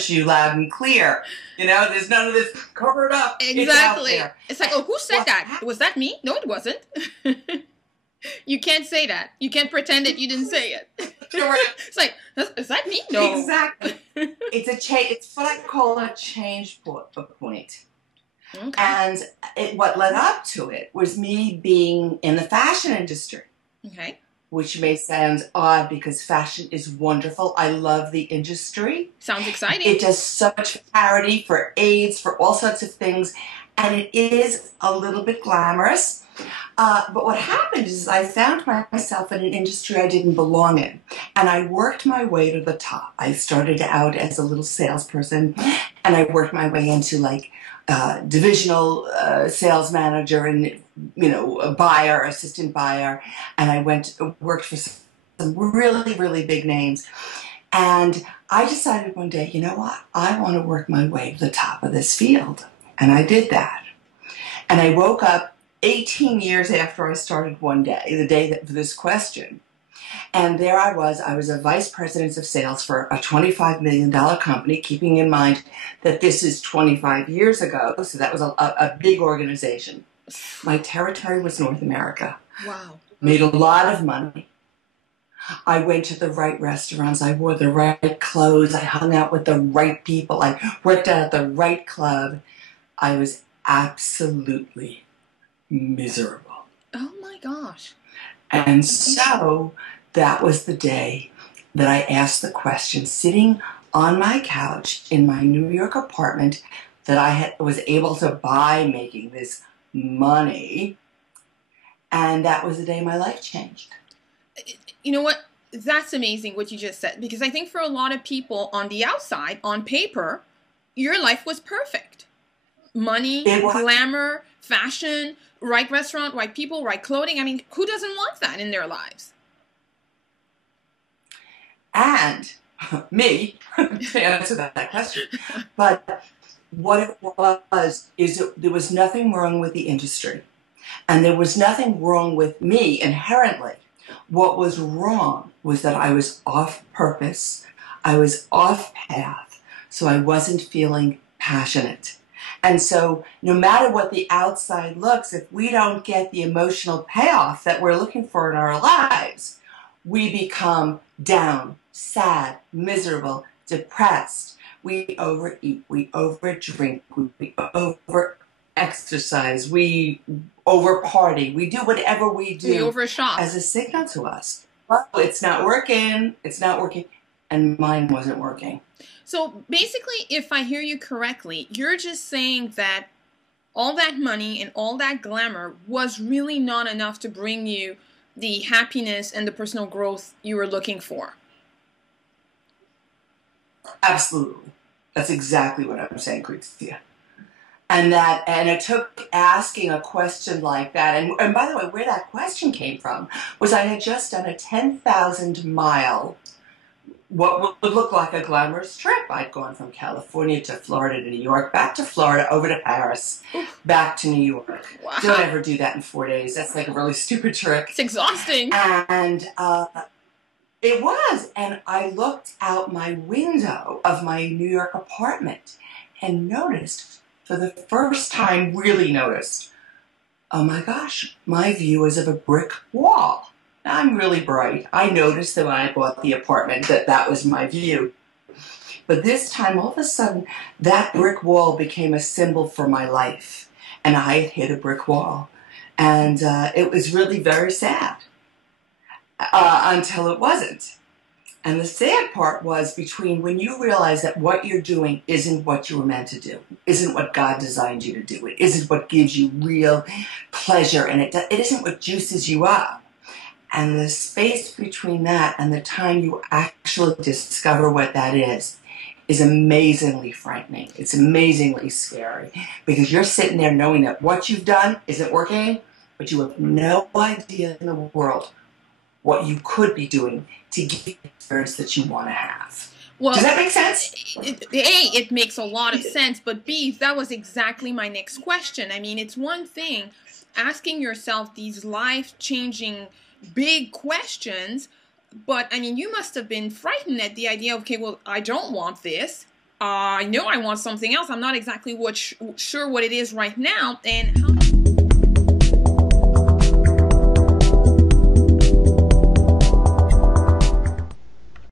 acknowledge you loud and clear. You know, there's none of this covered up. Exactly. It's out there. It's like, oh, who said that? Was that me? No, it wasn't. You can't say that. You can't pretend that you didn't say it. It's like, is that me? No. Exactly. It's a change. It's what I call a change point. Okay. And what led up to it was me being in the fashion industry. Okay. Which may sound odd because fashion is wonderful. I love the industry. Sounds exciting. It does so much for charity, for AIDS, for all sorts of things. And it is a little bit glamorous. But what happened is I found myself in an industry I didn't belong in. And I worked my way to the top. I started out as a little salesperson, and I worked my way into like divisional sales manager and, a buyer, assistant buyer. And I worked for some really, really big names. And I decided one day, you know what? I want to work my way to the top of this field. And I did that. And I woke up 18 years after I started one day, the day for this question. And there I was a vice president of sales for a $25 million company, keeping in mind that this is 25 years ago. So that was a big organization. My territory was North America. Wow. Made a lot of money. I went to the right restaurants. I wore the right clothes. I hung out with the right people. I worked out at the right club. I was absolutely miserable. Oh my gosh. And so that was the day that I asked the question, sitting on my couch in my New York apartment that I was able to buy, making this money. And that was the day my life changed. You know what? That's amazing what you just said, because I think for a lot of people on the outside, on paper, your life was perfect. Money, glamour, fashion, right restaurant, right people, right clothing. I mean, who doesn't want that in their lives? And me, to answer that question. But what it was is there was nothing wrong with the industry. And there was nothing wrong with me inherently. What was wrong was that I was off purpose. I was off path. So I wasn't feeling passionate. And so no matter what the outside looks, if we don't get the emotional payoff that we're looking for in our lives, we become down, sad, miserable, depressed. We overeat, we overdrink, we over-exercise, we over-party. We do whatever we do We overshop as a signal to us. Well, it's not working, and mine wasn't working. So basically, if I hear you correctly, you're just saying that all that money and all that glamour was really not enough to bring you the happiness and the personal growth you were looking for. Absolutely. That's exactly what I'm saying, Krizia. And it took asking a question like that. And by the way, where that question came from was I had just done a 10,000-mile, what would look like a glamorous trip. I'd gone from California to Florida to New York, back to Florida, over to Paris, back to New York. Wow. Don't ever do that in 4 days. That's like a really stupid trick. It's exhausting. And it was. And I looked out my window of my New York apartment and noticed, for the first time, really noticed, oh my gosh, my view is of a brick wall. Now, I'm really bright. I noticed that when I bought the apartment that was my view. But this time, all of a sudden, that brick wall became a symbol for my life. And I had hit a brick wall. And it was really very sad until it wasn't. And the sad part was between when you realize that what you're doing isn't what you were meant to do, isn't what God designed you to do, it isn't what gives you real pleasure, and it isn't what juices you up. And the space between that and the time you actually discover what that is amazingly frightening. It's amazingly scary because you're sitting there knowing that what you've done isn't working, but you have no idea in the world what you could be doing to get the experience that you want to have. Well, does that make sense? It makes a lot of sense, but B, that was exactly my next question. I mean, it's one thing asking yourself these life-changing big questions, but I mean, you must have been frightened at the idea of, okay, well, I don't want this. I know I want something else. I'm not exactly sure what it is right now. And how